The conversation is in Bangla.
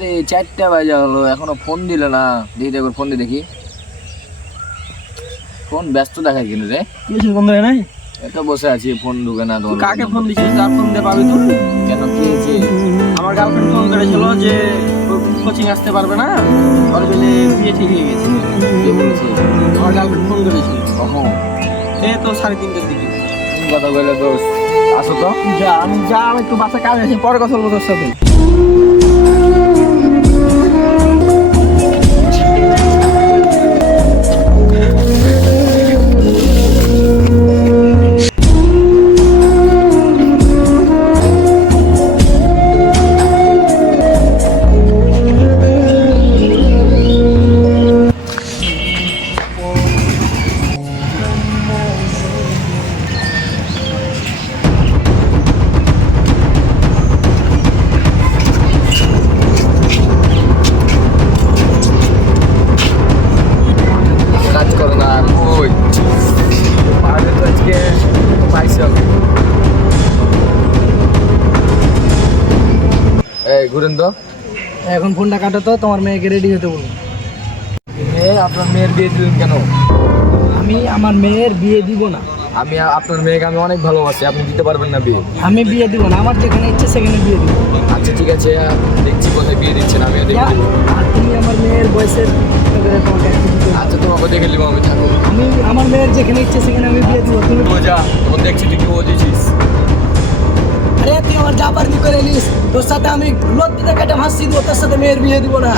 রে 4টা বাজে হলো, এখনো ফোন দিল না। দেখি তো একবার ফোন দিয়ে দেখি। ফোন ব্যস্ত দেখায় কিন্তু রে। কিছু বন্ধ হয় নাই? এত বসে আছি, ফোন ঢুকে না। তুই কাকে ফোন দিছিস? তার ফোন দিয়ে পাবি তুই? কেন, কি হয়েছে? আমার গার্লফ্রেন্ড ফোন করেছিল যে কোচিং আসতে পারবে না, ওর বেলে বিয়ে ঠিক হয়ে গেছে। কে বলেছে? আমার গার্লফ্রেন্ড ফোন করেছিল। কখন? এই তো 3:30টার দিকে। তুমি কথা বলে তো আসো তো। আমি একটু বাসা কাজ আছে, পরে কথা বলবো তোর সাথে। কাজ করে না ওই পারবে তো আজকে পাইছে হবে। এই ঘুরেন তো। এখন ফোনটা কাটো তো, তোমার মেয়েকে রেডি হতে বলবো। আপনার মেয়ের বিয়ে দিলেন কেন? আমি আমার মেয়ের বিয়ে দিব না। আপনার মেয়েকে আমি অনেক ভালোবাসি, আপনি দিতে পারবেন না বিয়ে? আমি বিয়ে দিব না, আমার যেখানে ইচ্ছে সেখানে বিয়ে দিব। আচ্ছা ঠিক আছে, দেখছি কোথায় বিয়ে দিচ্ছেন, আমি দেখি। আর তুমি আমার মেয়ের বয়সের তোমাকে একটু দিতে হবে। আচ্ছা তোমাকে দেখে নিবো, আমি থাকো। আমি আমার মেয়ের যেখানে ইচ্ছে সেখানে আমি বিয়ে দিব। তুমি বোঝা তখন দেখছি তুই কি বোঝেছিস। আরে তুই আমার যা পারবি করে নিস, তোর সাথে আমি লজ্জিতে কেটে ভাসছি দিব, তোর সাথে মেয়ের বিয়ে দিব না।